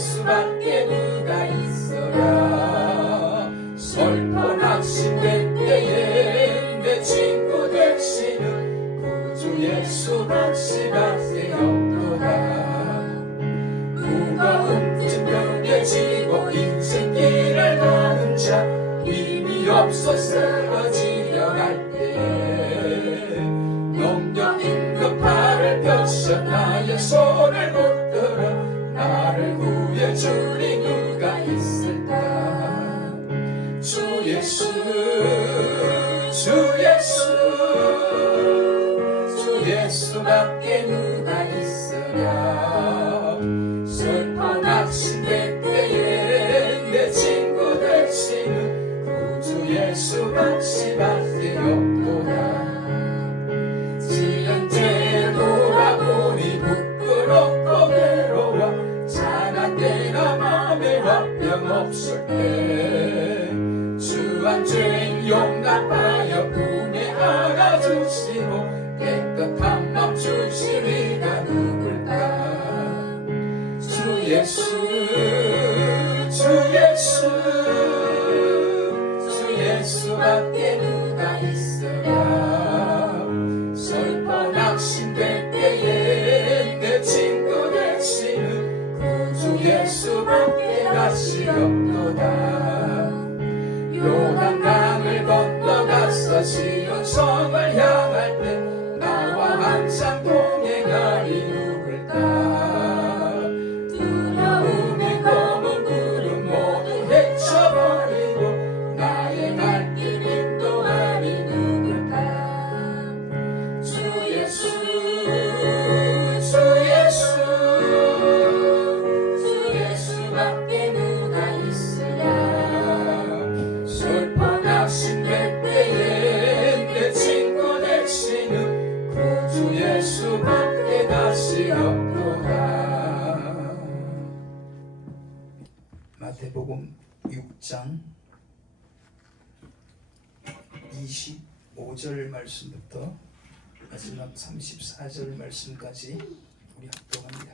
예수밖에 누가 있으랴. 슬퍼 낙심될 때에 내 친구 되시는 구주 예수밖에 없도다. 무거운 짐병에 지고 인생길을 가는 자 힘이 없어 쓰러지려 할 때에 넘겨 임금팔을 펴서 나의 손을 붙들어 나를 구해주리 누가 있을까. 주 예수 주 예수 주 예수밖에 누가 있으랴. 슬퍼 낙심될 때에 내 친구 되시는 구주 예수밖에 없도다. 지금 죄를 돌아보니 부끄럽고 괴로워 자나때나 맘에 화평 없을 때 주한 죄인 용납하여 품에 안아주시고 깨끗한 맘 주시리가 누굴까. 주 예수 주 예수 주 예수밖에 누가 있으랴. 슬퍼 낙심될 때에 내 친구 되시는 구주 예수밖에 다시 없도다. 요단강을 건너가서 시온성을 향할 때 나와 항상 동행하리 누굴까. 두려움이 검은 구름 모두 헤쳐버리고 나의 발길 인도하리 누굴까. 주 예수 주 예수 주 예수밖에 누가 있으랴. 슬퍼 낙심될 때에 내 친구 되시는 구주 예수밖에 다시 없도다. 마태복음 6장 25절 말씀부터 마지막 34절 말씀까지 우리 합독합니다.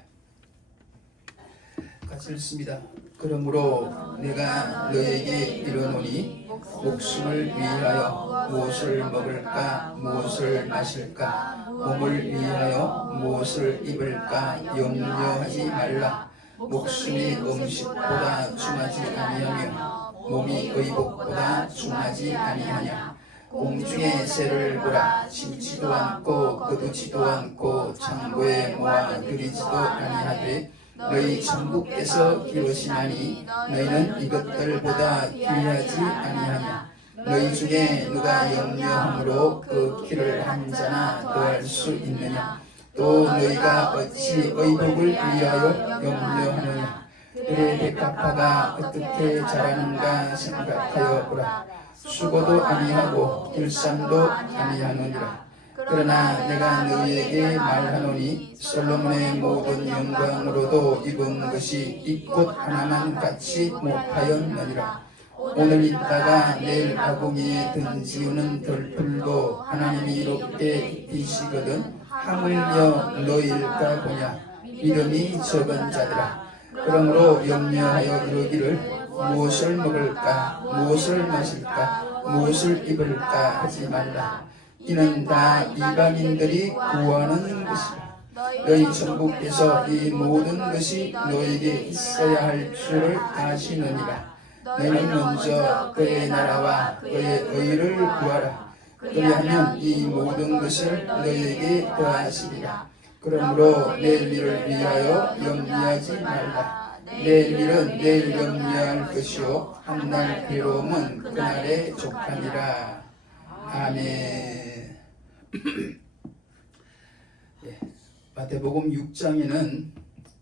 같이 읽습니다. 그러므로 내가 너에게 이르노니 목숨을 위하여 무엇을 먹을까 무엇을 마실까 몸을 위하여 무엇을 입을까 염려하지 말라. 목숨이 음식보다 중하지 아니하며 몸이 의복보다 중하지 아니하냐. 공중의 새를 보라. 심지도 않고 거두지도 않고 창고에 모아 들이지도 아니하되 너희 천국께서 기르시나니 너희는 이것들보다 귀하지 아니하냐. 너희 중에 누가 염려함으로 그 키를 한 자나 더할 수 있느냐. 또 너희가 어찌 의복을 위하여 염려하느냐. 그의 백합화가 어떻게 자라는가 생각하여 보라. 수고도 아니하고 일삼도 아니하느니라. 그러나 내가 너희에게 말하노니 솔로몬의 모든 영광으로도 입은 것이 이 꽃 하나만 같이 못하였느니라. 오늘 있다가 내일 아궁이에 던지우는 들풀도 하나님이 이롭게 입히시거든 하물며 너희일까 보냐. 믿음이 적은 자들아. 그러므로 염려하여 이르기를 무엇을 먹을까 무엇을 마실까 무엇을 입을까 하지 말라. 이는 다 이방인들이 구하는 것이라. 너희 천국께서 이 모든 것이 너에게 있어야 할 줄을 아시느니라. 너희는 먼저 그의 나라와 그의 의를 구하라. 그리하면 이 모든 것을 너에게 더하시리라. 그러므로 내일 일을 위하여 염려하지 말라. 내일 일은 내일 염려할 것이요 한날 괴로움은 그날에 족하니라. 아멘. 예, 마태복음 6장에는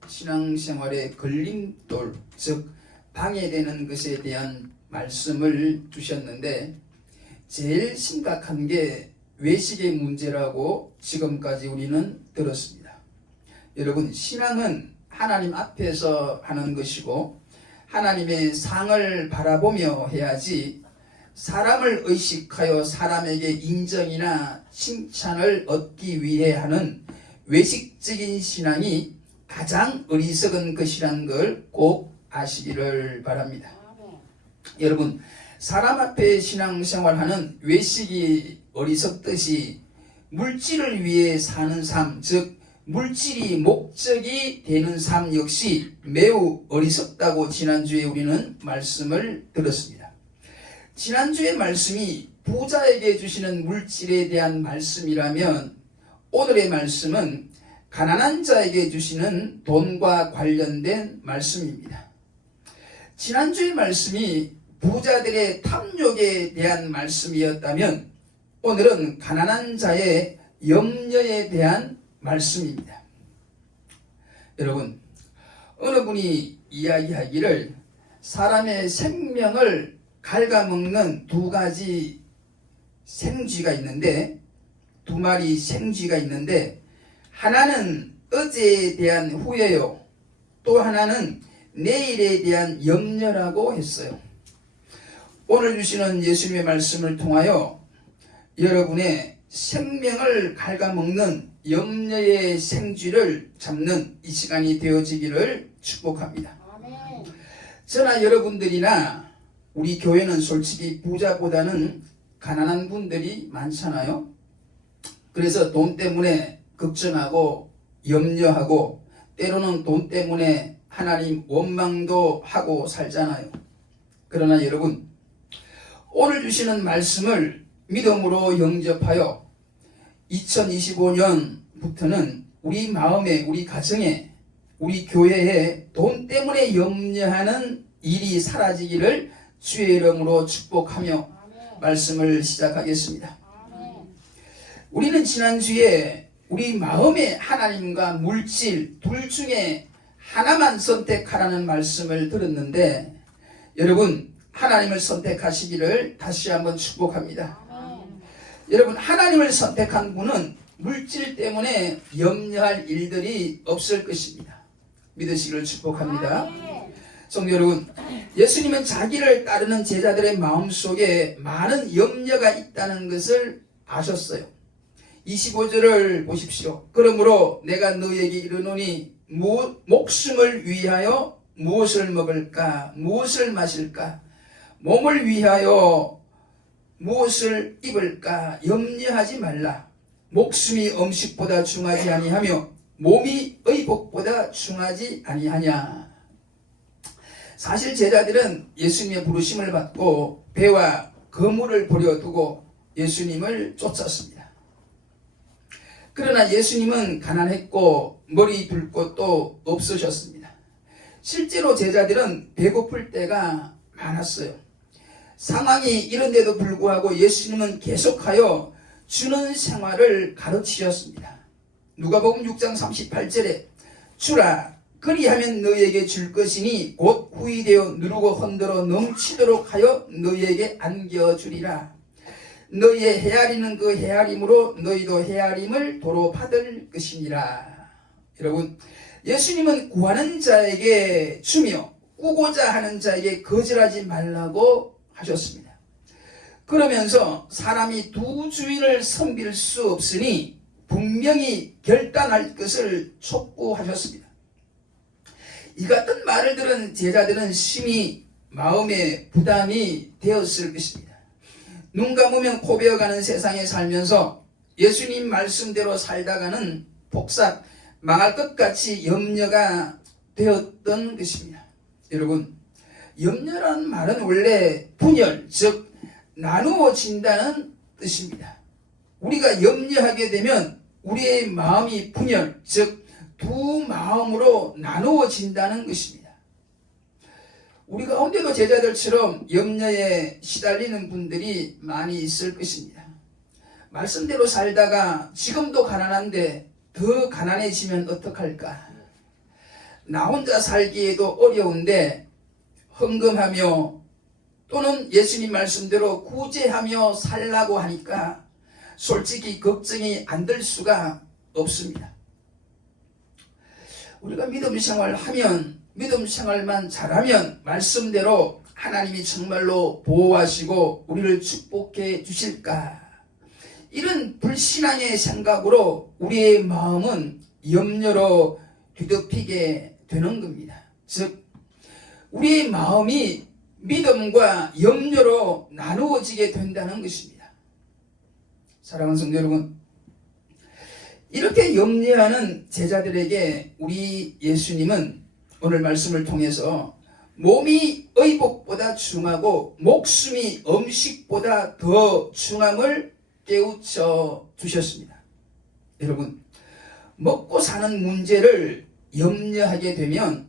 신앙생활의 걸림돌, 즉 방해되는 것에 대한 말씀을 주셨는데 제일 심각한 게 외식의 문제라고 지금까지 우리는 들었습니다. 여러분, 신앙은 하나님 앞에서 하는 것이고 하나님의 상을 바라보며 해야지 사람을 의식하여 사람에게 인정이나 칭찬을 얻기 위해 하는 외식적인 신앙이 가장 어리석은 것이라는 걸 꼭 아시기를 바랍니다. 여러분, 사람 앞에 신앙생활하는 외식이 어리석듯이 물질을 위해 사는 삶, 즉 물질이 목적이 되는 삶 역시 매우 어리석다고 지난주에 우리는 말씀을 들었습니다. 지난주의 말씀이 부자에게 주시는 물질에 대한 말씀이라면 오늘의 말씀은 가난한 자에게 주시는 돈과 관련된 말씀입니다. 지난주의 말씀이 부자들의 탐욕에 대한 말씀이었다면 오늘은 가난한 자의 염려에 대한 말씀입니다. 여러분, 어느 분이 이야기하기를 사람의 생명을 갉아먹는 두 가지 생쥐가 있는데, 두 마리 생쥐가 있는데 하나는 어제에 대한 후회요, 또 하나는 내일에 대한 염려라고 했어요. 오늘 주시는 예수님의 말씀을 통하여 여러분의 생명을 갉아먹는 염려의 생쥐를 잡는 이 시간이 되어지기를 축복합니다. 저나 여러분들이나 우리 교회는 솔직히 부자보다는 가난한 분들이 많잖아요. 그래서 돈 때문에 걱정하고 염려하고 때로는 돈 때문에 하나님 원망도 하고 살잖아요. 그러나 여러분, 오늘 주시는 말씀을 믿음으로 영접하여 2025년부터는 우리 마음에, 우리 가정에, 우리 교회에 돈 때문에 염려하는 일이 사라지기를 주의 이름으로 축복하며 말씀을 시작하겠습니다. 우리는 지난주에 우리 마음에 하나님과 물질 둘 중에 하나만 선택하라는 말씀을 들었는데, 여러분, 하나님을 선택하시기를 다시 한번 축복합니다. 여러분, 하나님을 선택한 분은 물질 때문에 염려할 일들이 없을 것입니다. 믿으시기를 축복합니다. 성도 여러분, 예수님은 자기를 따르는 제자들의 마음속에 많은 염려가 있다는 것을 아셨어요. 25절을 보십시오. 그러므로 내가 너희에게 이르노니 목숨을 위하여 무엇을 먹을까, 무엇을 마실까, 몸을 위하여 무엇을 입을까 염려하지 말라. 목숨이 음식보다 중하지 아니하며 몸이 의복보다 중하지 아니하냐. 사실 제자들은 예수님의 부르심을 받고 배와 그물을 버려두고 예수님을 쫓았습니다. 그러나 예수님은 가난했고 머리 둘 곳도 없으셨습니다. 실제로 제자들은 배고플 때가 많았어요. 상황이 이런데도 불구하고 예수님은 계속하여 주는 생활을 가르치셨습니다. 누가복음 6장 38절에 주라, 그리하면 너희에게 줄 것이니 곧 후이되어 누르고 흔들어 넘치도록 하여 너희에게 안겨주리라. 너희의 헤아리는 그 헤아림으로 너희도 헤아림을 도로 받을 것이니라. 여러분, 예수님은 구하는 자에게 주며 꾸고자 하는 자에게 거절하지 말라고 하셨습니다. 그러면서 사람이 두 주인을 섬길 수 없으니 분명히 결단할 것을 촉구하셨습니다. 이 같은 말을 들은 제자들은 심히 마음에 부담이 되었을 것입니다. 눈 감으면 코 베어가는 세상에 살면서 예수님 말씀대로 살다가는 폭삭 망할 것 같이 염려가 되었던 것입니다. 여러분, 염려라는 말은 원래 분열, 즉 나누어진다는 뜻입니다. 우리가 염려하게 되면 우리의 마음이 분열, 즉 두 마음으로 나누어진다는 것입니다. 우리 가운데도 제자들처럼 염려에 시달리는 분들이 많이 있을 것입니다. 말씀대로 살다가 지금도 가난한데 더 가난해지면 어떡할까? 나 혼자 살기에도 어려운데 헌금하며 또는 예수님 말씀대로 구제하며 살라고 하니까 솔직히 걱정이 안 될 수가 없습니다. 우리가 믿음 생활하면, 믿음 생활만 잘하면 말씀대로 하나님이 정말로 보호하시고 우리를 축복해 주실까? 이런 불신앙의 생각으로 우리의 마음은 염려로 뒤덮이게 되는 겁니다. 즉 우리의 마음이 믿음과 염려로 나누어지게 된다는 것입니다. 사랑하는 성도 여러분, 이렇게 염려하는 제자들에게 우리 예수님은 오늘 말씀을 통해서 몸이 의복보다 중하고 목숨이 음식보다 더 중함을 깨우쳐 주셨습니다. 여러분, 먹고 사는 문제를 염려하게 되면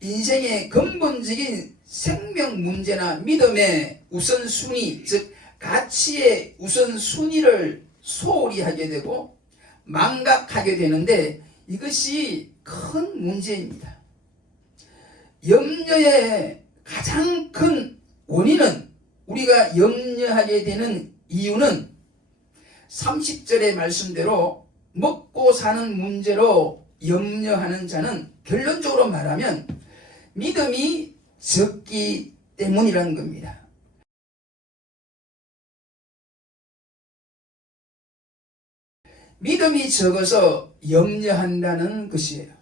인생의 근본적인 생명 문제나 믿음의 우선순위, 즉 가치의 우선순위를 소홀히 하게 되고 망각하게 되는데 이것이 큰 문제입니다. 염려의 가장 큰 원인은, 우리가 염려하게 되는 이유는 30절의 말씀대로 먹고 사는 문제로 염려하는 자는 결론적으로 말하면 믿음이 적기 때문이라는 겁니다. 믿음이 적어서 염려한다는 것이에요.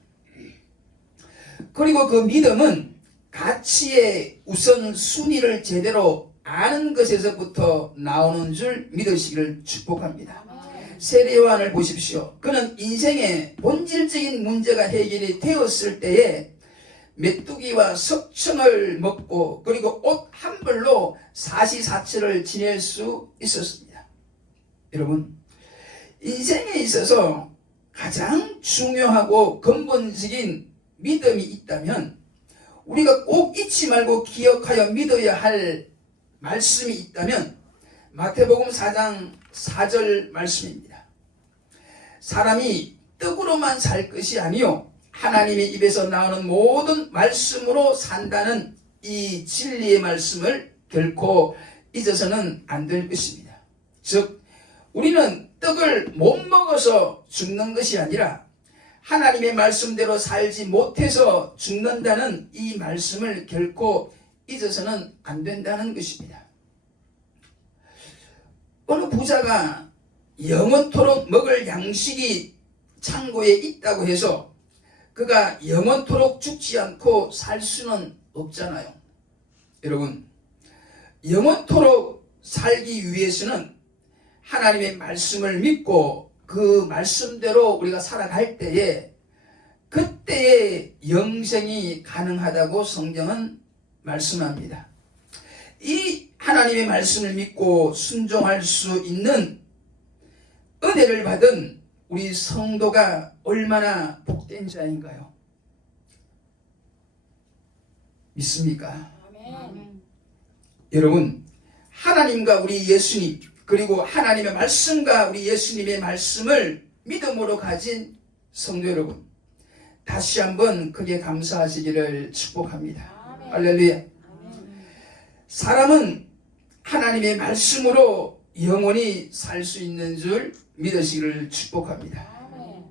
그리고 그 믿음은 가치의 우선순위를 제대로 아는 것에서부터 나오는 줄 믿으시기를 축복합니다. 세례요한을 보십시오. 그는 인생의 본질적인 문제가 해결이 되었을 때에 메뚜기와 석청을 먹고 그리고 옷 한 벌로 사시사철을 지낼 수 있었습니다. 여러분, 인생에 있어서 가장 중요하고 근본적인 믿음이 있다면 우리가 꼭 잊지 말고 기억하여 믿어야 할 말씀이 있다면 마태복음 4장 4절 말씀입니다. 사람이 떡으로만 살 것이 아니요 하나님의 입에서 나오는 모든 말씀으로 산다는 이 진리의 말씀을 결코 잊어서는 안 될 것입니다. 즉 우리는 떡을 못 먹어서 죽는 것이 아니라 하나님의 말씀대로 살지 못해서 죽는다는 이 말씀을 결코 잊어서는 안 된다는 것입니다. 어느 부자가 영원토록 먹을 양식이 창고에 있다고 해서 그가 영원토록 죽지 않고 살 수는 없잖아요. 여러분, 영원토록 살기 위해서는 하나님의 말씀을 믿고 그 말씀대로 우리가 살아갈 때에 그때의 영생이 가능하다고 성경은 말씀합니다. 이 하나님의 말씀을 믿고 순종할 수 있는 은혜를 받은 우리 성도가 얼마나 복된 자인가요? 믿습니까? 아멘. 여러분, 하나님과 우리 예수님 그리고 하나님의 말씀과 우리 예수님의 말씀을 믿음으로 가진 성도 여러분, 다시 한번 크게 감사하시기를 축복합니다. 아멘. 할렐루야. 아멘. 사람은 하나님의 말씀으로 영원히 살 수 있는 줄 믿으시기를 축복합니다. 아멘.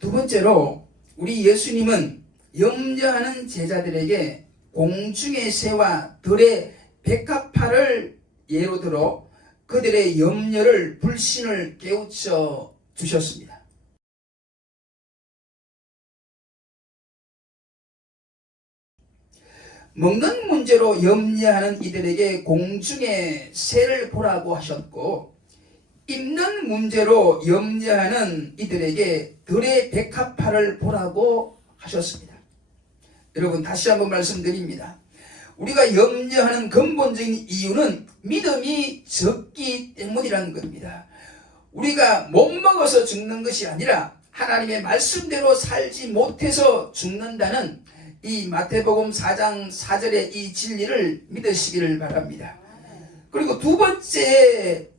두 번째로 우리 예수님은 염려하는 제자들에게 공중의 새와 들의 백합화를 예로 들어 그들의 염려를 불신을 깨우쳐 주셨습니다. 먹는 문제로 염려하는 이들에게 공중의 새를 보라고 하셨고, 입는 문제로 염려하는 이들에게 들의 백합화를 보라고 하셨습니다. 여러분, 다시 한번 말씀드립니다. 우리가 염려하는 근본적인 이유는 믿음이 적기 때문이라는 겁니다. 우리가 못 먹어서 죽는 것이 아니라 하나님의 말씀대로 살지 못해서 죽는다는 이 마태복음 4장 4절의 이 진리를 믿으시기를 바랍니다. 그리고 두 번째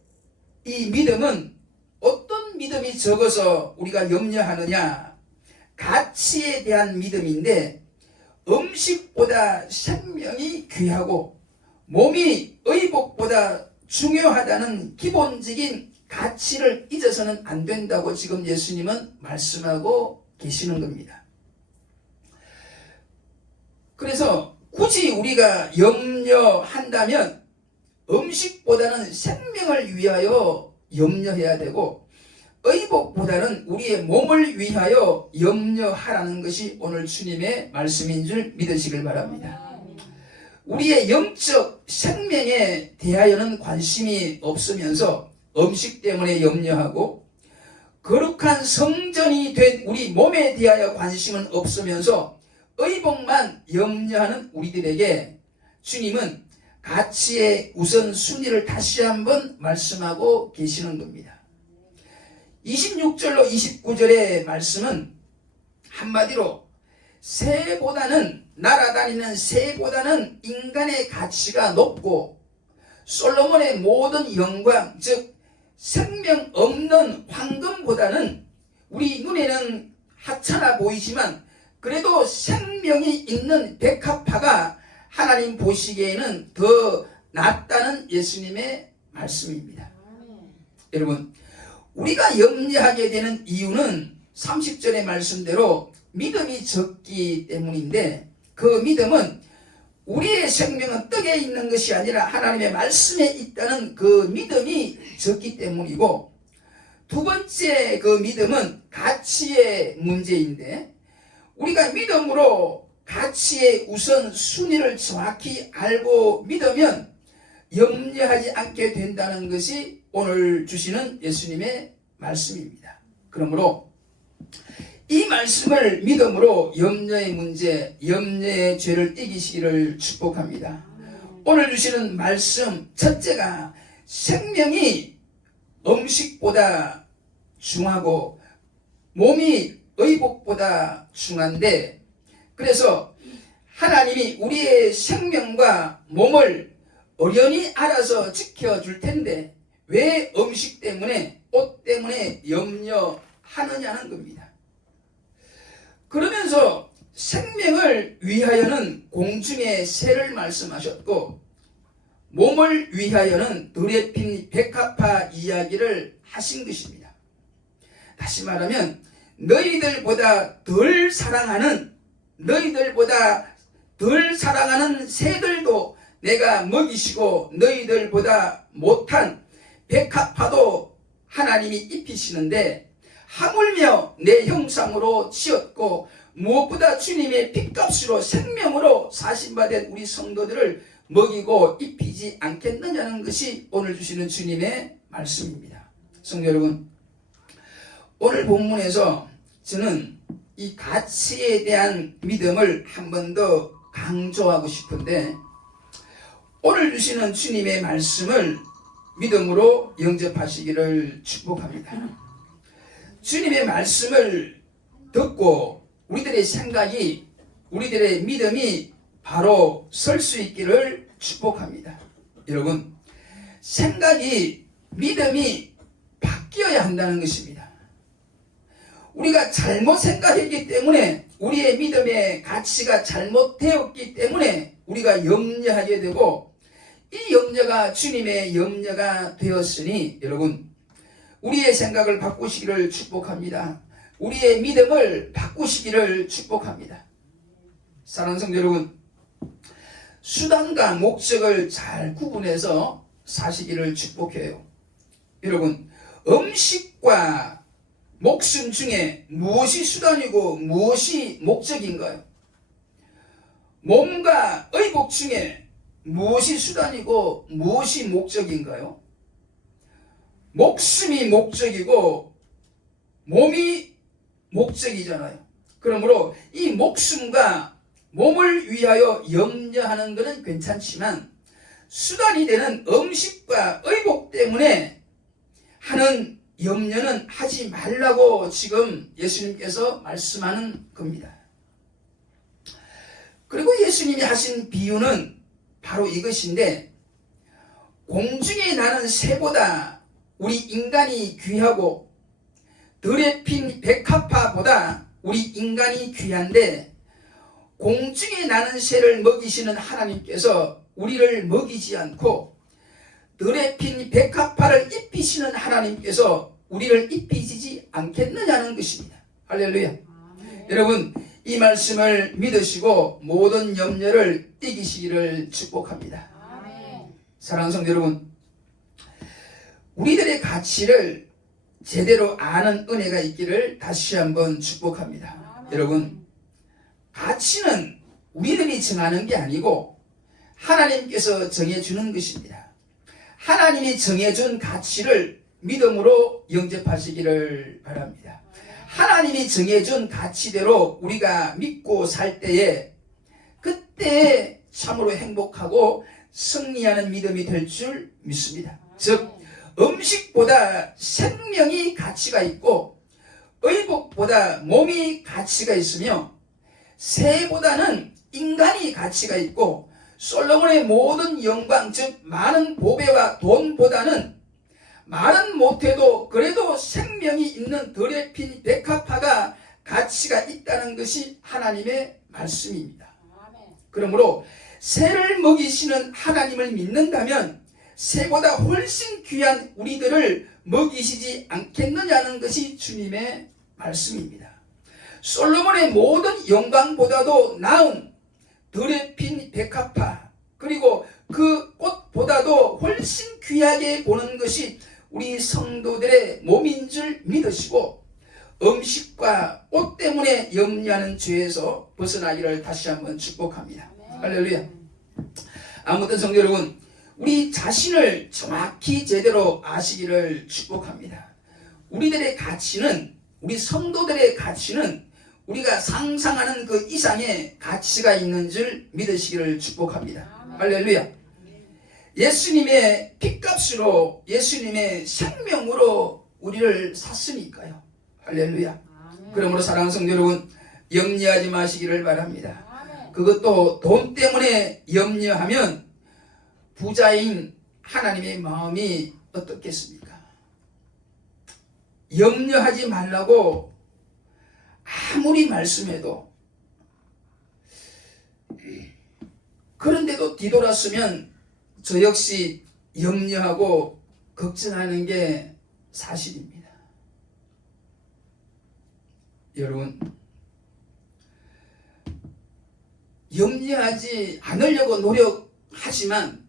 이 믿음은 어떤 믿음이 적어서 우리가 염려하느냐? 가치에 대한 믿음인데, 음식보다 생명이 귀하고 몸이 의복보다 중요하다는 기본적인 가치를 잊어서는 안 된다고 지금 예수님은 말씀하고 계시는 겁니다. 그래서 굳이 우리가 염려한다면 음식보다는 생명을 위하여 염려해야 되고, 의복보다는 우리의 몸을 위하여 염려하라는 것이 오늘 주님의 말씀인 줄 믿으시길 바랍니다. 우리의 영적 생명에 대하여는 관심이 없으면서 음식 때문에 염려하고, 거룩한 성전이 된 우리 몸에 대하여 관심은 없으면서 의복만 염려하는 우리들에게 주님은 가치의 우선순위를 다시 한번 말씀하고 계시는 겁니다. 26절로 29절의 말씀은 한마디로 새보다는, 날아다니는 새보다는 인간의 가치가 높고, 솔로몬의 모든 영광, 즉 생명 없는 황금보다는 우리 눈에는 하찮아 보이지만 그래도 생명이 있는 백합화가 하나님 보시기에는 더 낫다는 예수님의 말씀입니다. 여러분, 우리가 염려하게 되는 이유는 30절의 말씀대로 믿음이 적기 때문인데, 그 믿음은 우리의 생명은 떡에 있는 것이 아니라 하나님의 말씀에 있다는 그 믿음이 적기 때문이고, 두 번째 그 믿음은 가치의 문제인데, 우리가 믿음으로 가치의 우선순위를 정확히 알고 믿으면 염려하지 않게 된다는 것이 오늘 주시는 예수님의 말씀입니다. 그러므로 이 말씀을 믿음으로 염려의 문제, 염려의 죄를 이기시기를 축복합니다. 오늘 주시는 말씀 첫째가 생명이 음식보다 중하고 몸이 의복보다 중한데, 그래서 하나님이 우리의 생명과 몸을 어련히 알아서 지켜줄 텐데 왜 음식 때문에, 옷 때문에 염려하느냐는 겁니다. 그러면서 생명을 위하여는 공중의 새를 말씀하셨고, 몸을 위하여는 들에 핀 백합화 이야기를 하신 것입니다. 다시 말하면 너희들보다 덜 사랑하는 새들도 내가 먹이시고, 너희들보다 못한 백합화도 하나님이 입히시는데, 하물며 내 형상으로 지었고 무엇보다 주님의 핏값으로 생명으로 사신받은 우리 성도들을 먹이고 입히지 않겠느냐는 것이 오늘 주시는 주님의 말씀입니다. 성도 여러분, 오늘 본문에서 저는 이 가치에 대한 믿음을 한 번 더 강조하고 싶은데, 오늘 주시는 주님의 말씀을 믿음으로 영접하시기를 축복합니다. 주님의 말씀을 듣고 우리들의 생각이, 우리들의 믿음이 바로 설 수 있기를 축복합니다. 여러분, 생각이, 믿음이 바뀌어야 한다는 것입니다. 우리가 잘못 생각했기 때문에, 우리의 믿음의 가치가 잘못되었기 때문에 우리가 염려하게 되고, 이 염려가 주님의 염려가 되었으니 여러분, 우리의 생각을 바꾸시기를 축복합니다. 우리의 믿음을 바꾸시기를 축복합니다. 사랑하는 성도 여러분, 수단과 목적을 잘 구분해서 사시기를 축복해요. 여러분, 음식과 목숨 중에 무엇이 수단이고 무엇이 목적인가요? 몸과 의복 중에 무엇이 수단이고 무엇이 목적인가요? 목숨이 목적이고 몸이 목적이잖아요. 그러므로 이 목숨과 몸을 위하여 염려하는 것은 괜찮지만, 수단이 되는 음식과 의복 때문에 하는 염려는 하지 말라고 지금 예수님께서 말씀하는 겁니다. 그리고 예수님이 하신 비유는 바로 이것인데, 공중에 나는 새보다 우리 인간이 귀하고 들에 핀 백합화보다 우리 인간이 귀한데, 공중에 나는 새를 먹이시는 하나님께서 우리를 먹이지 않고 들에 핀 백합화를 입히시는 하나님께서 우리를 입히지 않겠느냐는 것입니다. 할렐루야. 여러분, 이 말씀을 믿으시고 모든 염려를 이기시기를 축복합니다. 아멘. 사랑하는 성도 여러분, 우리들의 가치를 제대로 아는 은혜가 있기를 다시 한번 축복합니다. 여러분, 가치는 우리들이 정하는 게 아니고 하나님께서 정해주는 것입니다. 하나님이 정해준 가치를 믿음으로 영접하시기를 바랍니다. 하나님이 정해준 가치대로 우리가 믿고 살 때에 그때 참으로 행복하고 승리하는 믿음이 될 줄 믿습니다. 즉 음식보다 생명이 가치가 있고 의복보다 몸이 가치가 있으며 새보다는 인간이 가치가 있고 솔로몬의 모든 영광 즉 많은 보배와 돈보다는 말은 못해도 그래도 생명이 있는 덜에 핀 백합화가 가치가 있다는 것이 하나님의 말씀입니다. 그러므로 새를 먹이시는 하나님을 믿는다면 새보다 훨씬 귀한 우리들을 먹이시지 않겠느냐는 것이 주님의 말씀입니다. 솔로몬의 모든 영광보다도 나은 덜에 핀 백합화 그리고 그 꽃보다도 훨씬 귀하게 보는 것이 우리 성도들의 몸인 줄 믿으시고 음식과 옷 때문에 염려하는 죄에서 벗어나기를 다시 한번 축복합니다. 할렐루야. 아무튼 성도 여러분, 우리 자신을 정확히 제대로 아시기를 축복합니다. 우리들의 가치는, 우리 성도들의 가치는 우리가 상상하는 그 이상의 가치가 있는 줄 믿으시기를 축복합니다. 할렐루야. 예수님의 핏값으로 예수님의 생명으로 우리를 샀으니까요. 할렐루야. 그러므로 사랑하는 성도 여러분, 염려하지 마시기를 바랍니다. 그것도 돈 때문에 염려하면 부자인 하나님의 마음이 어떻겠습니까? 염려하지 말라고 아무리 말씀해도 그런데도 뒤돌았으면 저 역시 염려하고 걱정하는 게 사실입니다. 여러분, 염려하지 않으려고 노력하지만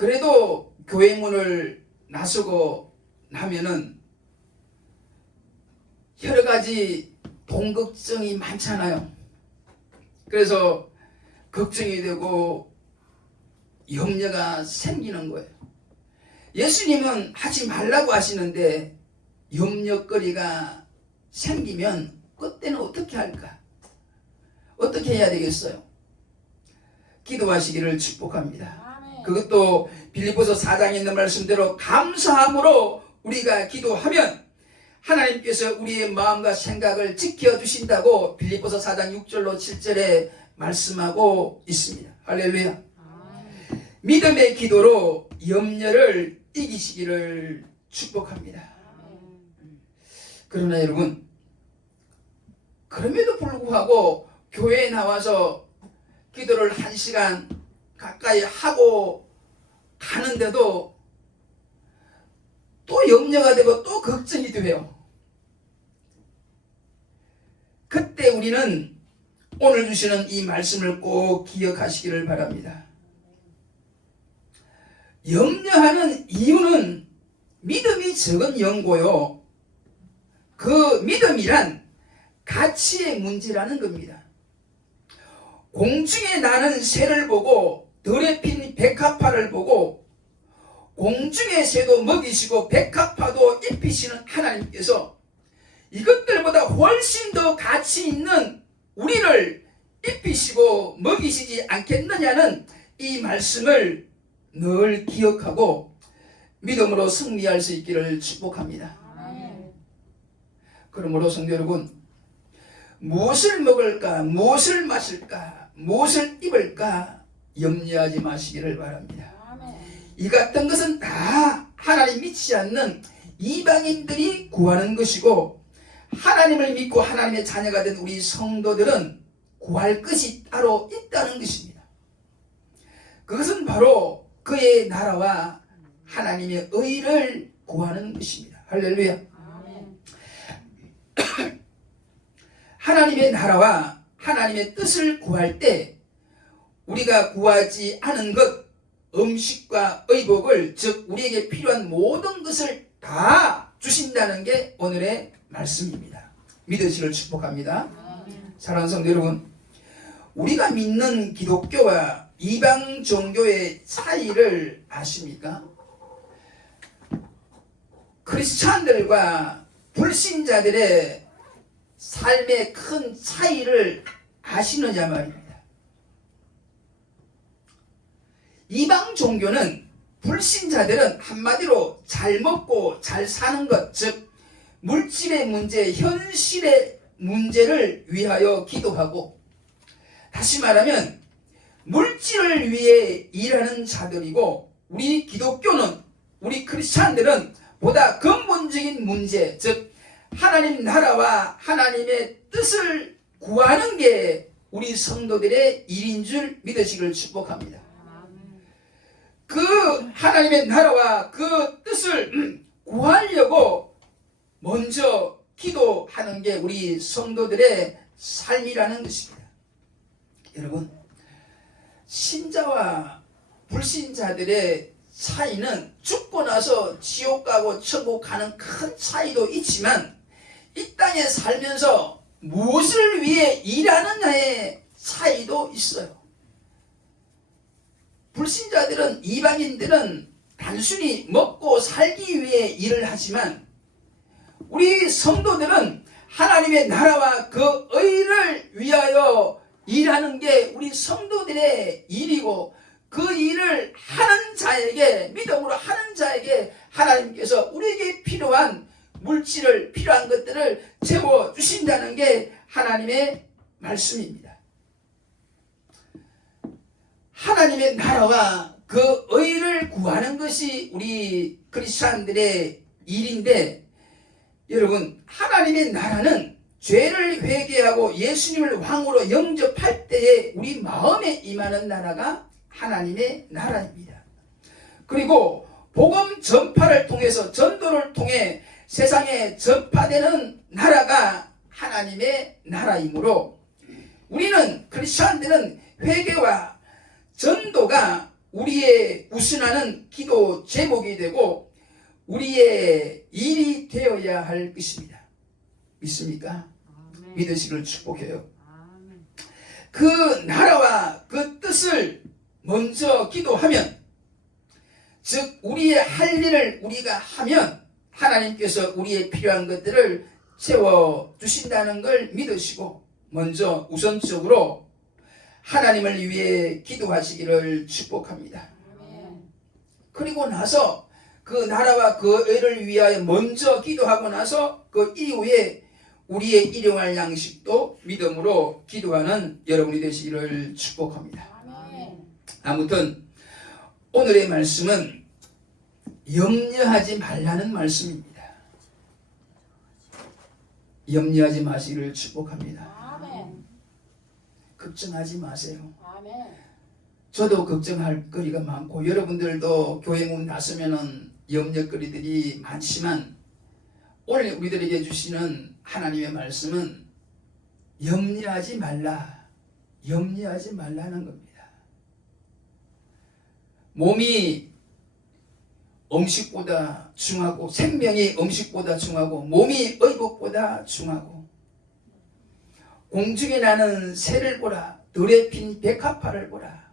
그래도 교회 문을 나서고 나면은 여러 가지 돈 걱정이 많잖아요. 그래서 걱정이 되고 염려가 생기는 거예요. 예수님은 하지 말라고 하시는데 염려거리가 생기면 그때는 어떻게 할까? 어떻게 해야 되겠어요? 기도하시기를 축복합니다. 그것도 빌립보서 4장에 있는 말씀대로 감사함으로 우리가 기도하면 하나님께서 우리의 마음과 생각을 지켜주신다고 빌립보서 4장 6절로 7절에 말씀하고 있습니다. 할렐루야. 믿음의 기도로 염려를 이기시기를 축복합니다. 그러나 여러분, 그럼에도 불구하고 교회에 나와서 기도를 1시간 가까이 하고 가는데도 또 염려가 되고 또 걱정이 돼요. 그때 우리는 오늘 주시는 이 말씀을 꼭 기억하시기를 바랍니다. 염려하는 이유는 믿음이 적은 영고요. 그 믿음이란 가치의 문제라는 겁니다. 공중에 나는 새를 보고 덜에 핀 백합화를 보고 공중의 새도 먹이시고 백합화도 입히시는 하나님께서 이것들보다 훨씬 더 가치 있는 우리를 입히시고 먹이시지 않겠느냐는 이 말씀을 늘 기억하고 믿음으로 승리할 수 있기를 축복합니다. 그러므로 성도 여러분, 무엇을 먹을까, 무엇을 마실까, 무엇을 입을까 염려하지 마시기를 바랍니다. 이 같은 것은 다 하나님 믿지 않는 이방인들이 구하는 것이고 하나님을 믿고 하나님의 자녀가 된 우리 성도들은 구할 것이 따로 있다는 것입니다. 그것은 바로 그의 나라와 하나님의 의를 구하는 것입니다. 할렐루야. 하나님의 나라와 하나님의 뜻을 구할 때 우리가 구하지 않은 것, 음식과 의복을, 즉 우리에게 필요한 모든 것을 다 주신다는 게 오늘의 말씀입니다. 믿으시기를 축복합니다. 사랑하는 성도 여러분, 우리가 믿는 기독교와 이방 종교의 차이를 아십니까? 크리스찬들과 불신자들의 삶의 큰 차이를 아시느냐 말입니다. 이방 종교는 불신자들은 한마디로 잘 먹고 잘 사는 것, 즉 물질의 문제, 현실의 문제를 위하여 기도하고, 다시 말하면 물질을 위해 일하는 자들이고, 우리 기독교는, 우리 크리스찬들은 보다 근본적인 문제, 즉 하나님 나라와 하나님의 뜻을 구하는 게 우리 성도들의 일인 줄 믿으시기를 축복합니다. 그 하나님의 나라와 그 뜻을 구하려고 먼저 기도하는 게 우리 성도들의 삶이라는 것입니다. 여러분, 신자와 불신자들의 차이는 죽고 나서 지옥 가고 천국 가는 큰 차이도 있지만, 이 땅에 살면서 무엇을 위해 일하느냐의 차이도 있어요. 불신자들은, 이방인들은 단순히 먹고 살기 위해 일을 하지만, 우리 성도들은 하나님의 나라와 그 의를 위하여 일하는 게 우리 성도들의 일이고, 그 일을 하는 자에게, 믿음으로 하는 자에게 하나님께서 우리에게 필요한 물질을, 필요한 것들을 채워주신다는 게 하나님의 말씀입니다. 하나님의 나라와 그 의를 구하는 것이 우리 크리스찬들의 일인데, 여러분, 하나님의 나라는 죄를 회개하고 예수님을 왕으로 영접할 때에 우리 마음에 임하는 나라가 하나님의 나라입니다. 그리고 복음 전파를 통해서, 전도를 통해 세상에 전파되는 나라가 하나님의 나라이므로, 우리는, 크리스찬들은 회개와 전도가 우리의 우선하는 기도 제목이 되고 우리의 일이 되어야 할 것입니다. 믿습니까? 아멘. 믿으시기를 축복해요. 아멘. 그 나라와 그 뜻을 먼저 기도하면, 즉 우리의 할 일을 우리가 하면 하나님께서 우리의 필요한 것들을 채워주신다는 걸 믿으시고, 먼저 우선적으로 하나님을 위해 기도하시기를 축복합니다. 그리고 나서 그 나라와 그 의를 위하여 먼저 기도하고 나서 그 이후에 우리의 일용할 양식도 믿음으로 기도하는 여러분이 되시기를 축복합니다. 아무튼 오늘의 말씀은 염려하지 말라는 말씀입니다. 염려하지 마시기를 축복합니다. 걱정하지 마세요. 저도 걱정할 거리가 많고, 여러분들도 교회 문 나서면은 염려거리들이 많지만, 오늘 우리들에게 주시는 하나님의 말씀은 염려하지 말라, 염려하지 말라는 겁니다. 몸이 음식보다 중하고, 생명이 음식보다 중하고, 몸이 의복보다 중하고, 공중에 나는 새를 보라, 들에 핀 백합화를 보라.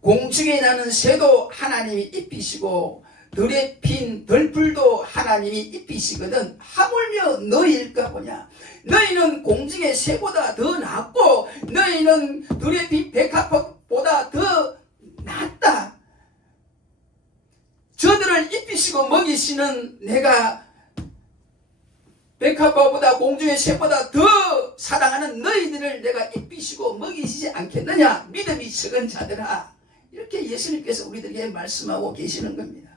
공중에 나는 새도 하나님이 입히시고 들에 핀 들풀도 하나님이 입히시거든 하물며 너희일까 보냐. 너희는 공중의 새보다 더 낫고 너희는 들에 핀 백합화보다 더 낫다. 저들을 입히시고 먹이시는 내가 백합화보다 공중의 새보다 더 사랑하는 너희들을 내가 입히시고 먹이시지 않겠느냐. 믿음이 적은 자들아. 이렇게 예수님께서 우리들에게 말씀하고 계시는 겁니다.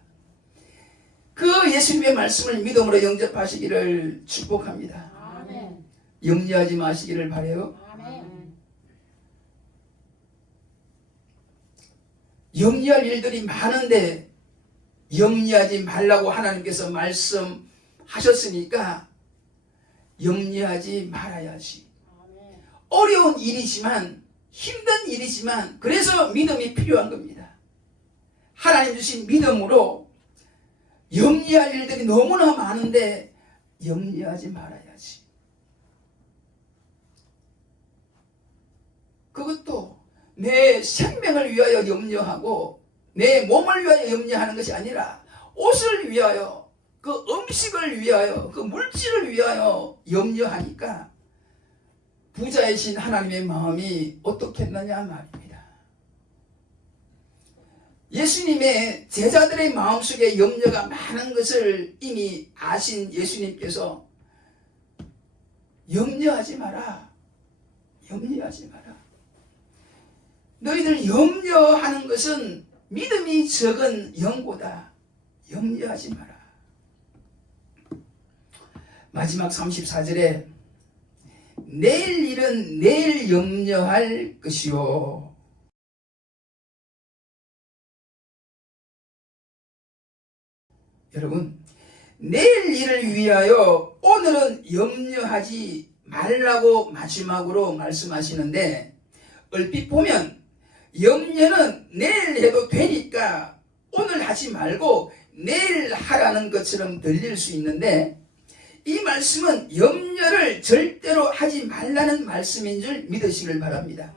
그 예수님의 말씀을 믿음으로 영접하시기를 축복합니다. 아멘. 염려하지 마시기를 바라요. 아멘. 염려할 일들이 많은데 염려하지 말라고 하나님께서 말씀하셨으니까 염려하지 말아야지. 어려운 일이지만, 힘든 일이지만, 그래서 믿음이 필요한 겁니다. 하나님 주신 믿음으로 염려할 일들이 너무나 많은데 염려하지 말아야지. 그것도 내 생명을 위하여 염려하고 내 몸을 위하여 염려하는 것이 아니라 옷을 위하여, 그 음식을 위하여, 그 물질을 위하여 염려하니까 부자이신 하나님의 마음이 어떻겠느냐 말입니다. 예수님의 제자들의 마음속에 염려가 많은 것을 이미 아신 예수님께서 염려하지 마라, 염려하지 마라. 너희들 염려하는 것은 믿음이 적은 영고다. 염려하지 마라. 마지막 34절에 내일 일은 내일 염려할 것이요. 여러분, 내일 일을 위하여 오늘은 염려하지 말라고 마지막으로 말씀하시는데, 얼핏 보면 염려는 내일 해도 되니까 오늘 하지 말고 내일 하라는 것처럼 들릴 수 있는데, 이 말씀은 염려를 절대로 하지 말라는 말씀인 줄 믿으시길 바랍니다.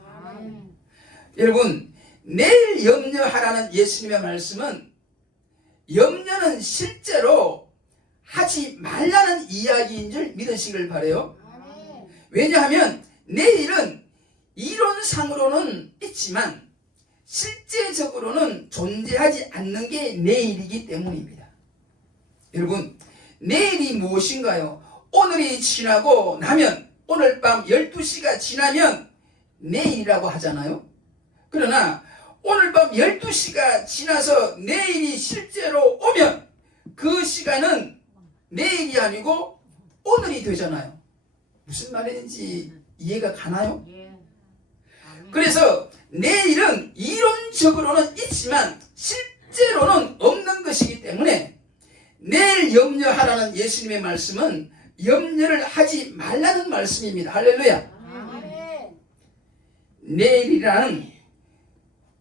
여러분, 내일 염려하라는 예수님의 말씀은 염려는 실제로 하지 말라는 이야기인 줄 믿으시길 바라요. 왜냐하면 내일은 이론상으로는 있지만 실제적으로는 존재하지 않는 게 내일이기 때문입니다. 여러분, 내일이 무엇인가요? 오늘이 지나고 나면, 오늘 밤 12시가 지나면 내일이라고 하잖아요. 그러나 오늘 밤 12시가 지나서 내일이 실제로 오면 그 시간은 내일이 아니고 오늘이 되잖아요. 무슨 말인지 이해가 가나요? 그래서 내일은 이론적으로는 있지만 실제로는 없는 것이기 때문에 내일 염려하라는 예수님의 말씀은 염려를 하지 말라는 말씀입니다. 할렐루야. 내일이라는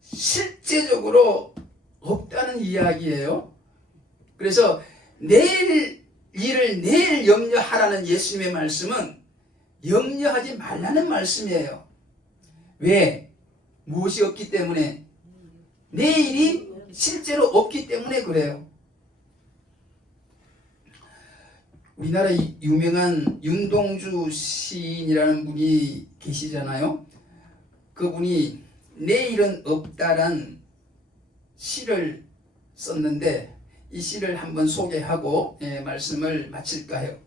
실제적으로 없다는 이야기예요. 그래서 내일 일을 내일 염려하라는 예수님의 말씀은 염려하지 말라는 말씀이에요. 왜? 무엇이 없기 때문에? 내일이 실제로 없기 때문에 그래요. 우리나라 유명한 윤동주 시인이라는 분이 계시잖아요. 그분이 내일은 없다란 시를 썼는데 이 시를 한번 소개하고 말씀을 마칠까 해요.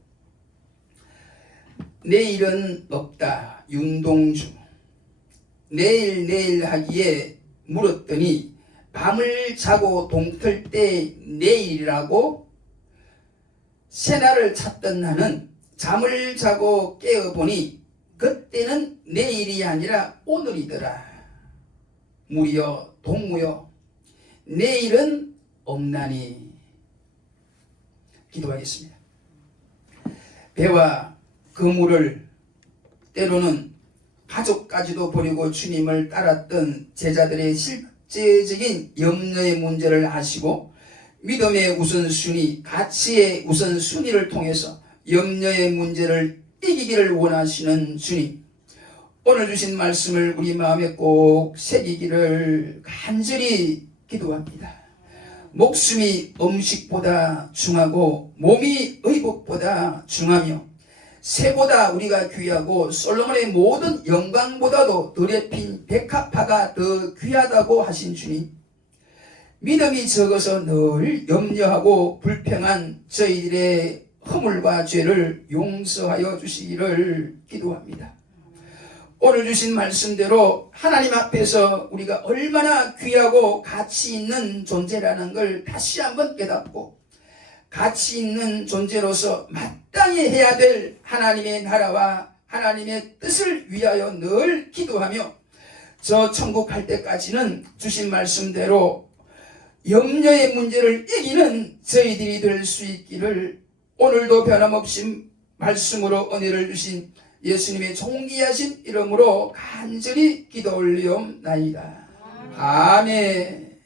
내일은 없다. 윤동주. 내일 하기에 물었더니 밤을 자고 동틀 때 내일이라고 새날을 찾던 나는 잠을 자고 깨어보니 그때는 내일이 아니라 오늘이더라. 무리여 동무여 내일은 없나니. 기도하겠습니다. 배와 그물을 때로는 가족까지도 버리고 주님을 따랐던 제자들의 실제적인 염려의 문제를 아시고 믿음의 우선순위, 가치의 우선순위를 통해서 염려의 문제를 이기기를 원하시는 주님, 오늘 주신 말씀을 우리 마음에 꼭 새기기를 간절히 기도합니다. 목숨이 음식보다 중하고 몸이 의복보다 중하며 새보다 우리가 귀하고 솔로몬의 모든 영광보다도 더럽힌 백합화가 더 귀하다고 하신 주님, 믿음이 적어서 늘 염려하고 불평한 저희들의 허물과 죄를 용서하여 주시기를 기도합니다. 오늘 주신 말씀대로 하나님 앞에서 우리가 얼마나 귀하고 가치 있는 존재라는 걸 다시 한번 깨닫고 가치 있는 존재로서 마땅히 해야 될 하나님의 나라와 하나님의 뜻을 위하여 늘 기도하며 저 천국 갈 때까지는 주신 말씀대로 염려의 문제를 이기는 저희들이 될 수 있기를 오늘도 변함없이 말씀으로 은혜를 주신 예수님의 존귀하신 이름으로 간절히 기도 올리옵나이다. 아멘.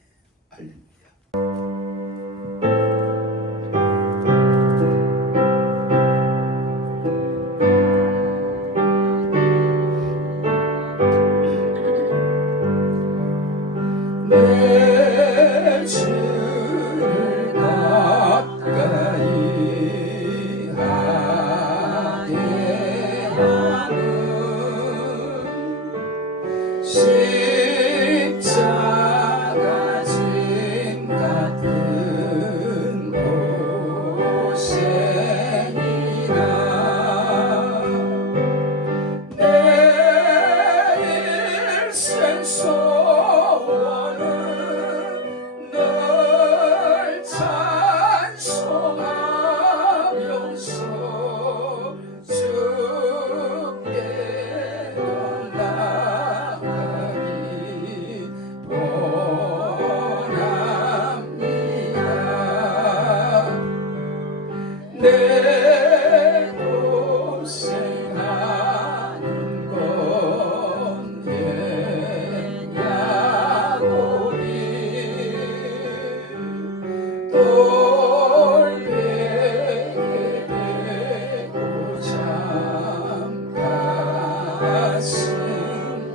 내 주를 가까이 하게 하는 십자가 짐 같은 고생이라 내 일생 소원은 널 찬송하면서 주께 나가기 원합니다. 내 고생하는 건 예냐고리 돌베개 메고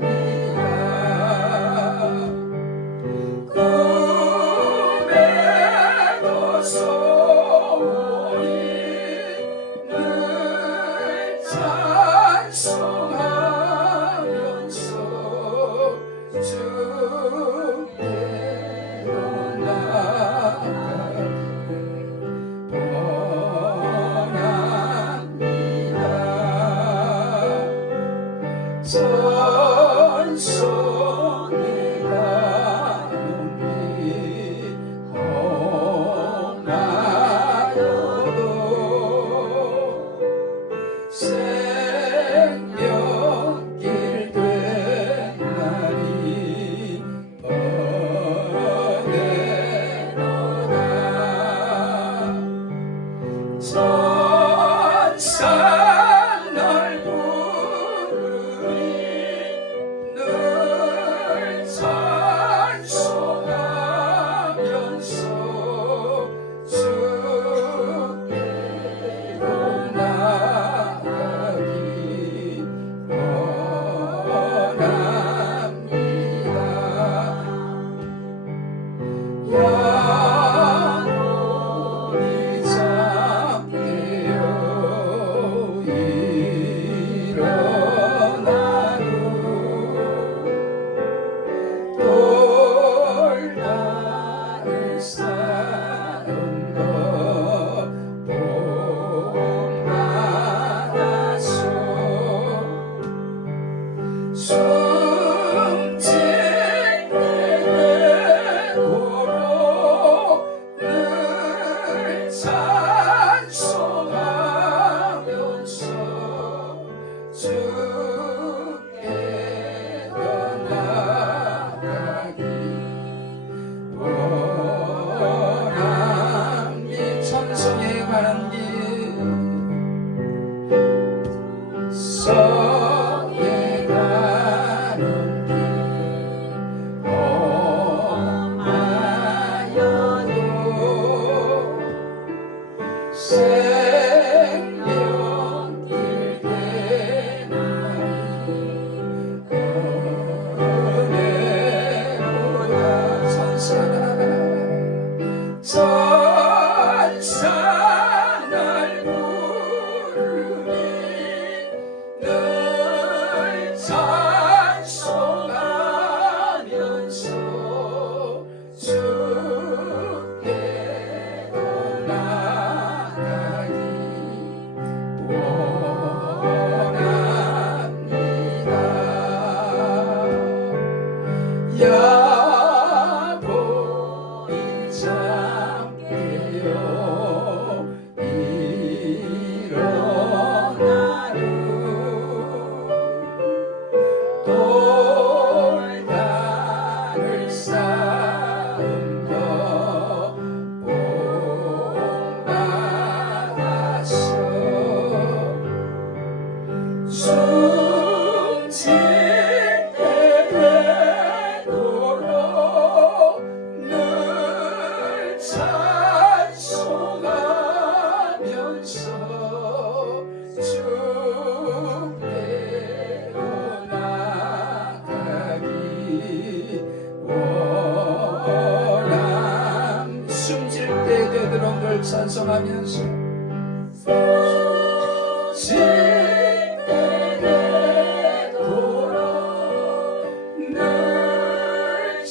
잠갔습니다. 꿈에도 소원이 늘 찬송하면서 주께로 나가기 원합니다. 전성의 가운데 험하여도 생명길 된 날이 어디로다. 천사 널 부르니 늘 찬송하면서 주께로 나가기 원합니다. 영원히 잠깨어 일어나루 돌다를 쌓은 것 본받아서 숨질 때에 도로 늘 찬송하면서 주께로 나가기 원합니다. 천성에 가는 길 성에 가는 길 험하여도 생명길 된 날이 은혜로다. 천사 날 부르니 늘 찬송하면서 주께로 나가기 원합니다. 야곱이 잠깨어 일어나루 돌다를 쌓은 것 본받아서 숨질 때 되도록 늘 찬송하면서 주께로 나가기 원합니다. 주를 찬송하면서 쉴 때에 돌아 늘